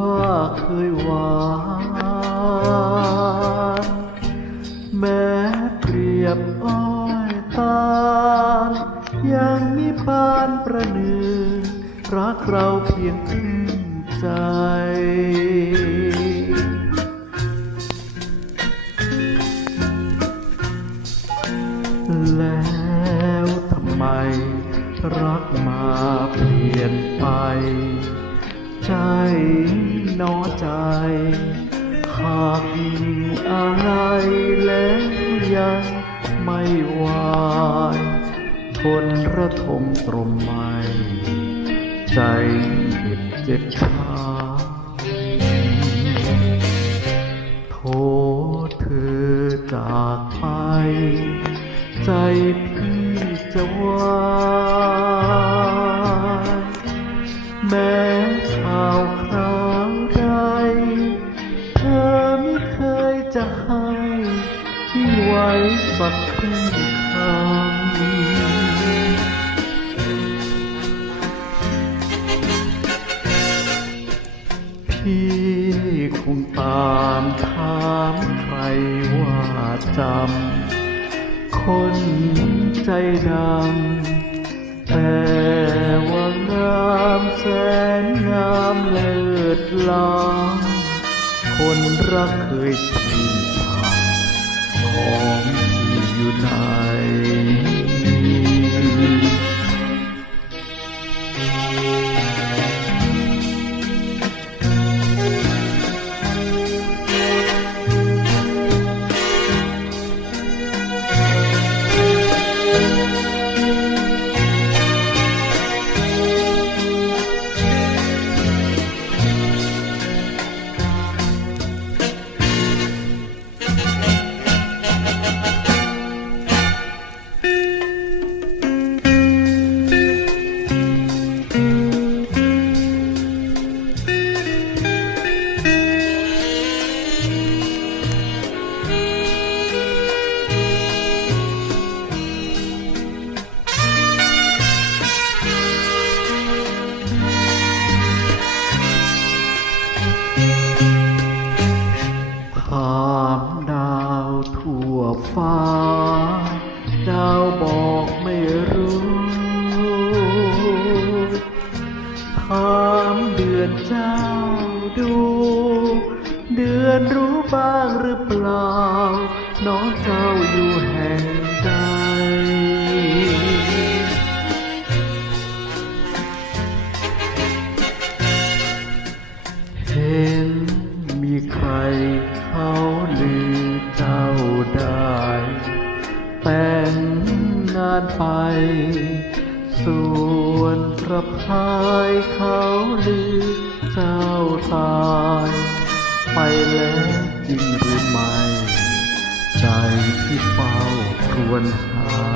ว่าเคยหวานแม้เปรียบอ้อยตาลยังมีปานประเนือรักเราเพียงครึ่งใจแล้วทำไม รักมาเปลี่ยนไป ใจ น้อใจ หากอะไรแล้วยังไม่ไหวทนระทมตรมไม่ใจเจ็บเจ็บชาโทษเธอจากไป ใจพี่จะวายแม้ข่าวครา สักครึ่งคำพี่คงตามถามใครว่าจำ คนใจดำ แต่ว่างามแสนงามเลิศล้ำคนรักเคยชื่นชม ของที่อยู่ไหน ดือนเจ้าดู เดือนรู้บ้างหรือเปล่า น้องเจ้าอยู่แห่งใดเห็นมีใครเขาลือเจ้าได้ แต่งงานไป ส่วนพระพายเขาลือเจ้าตาย ไปแล้วจริงหรือไม่ ใจที่เฝ้าครวญหา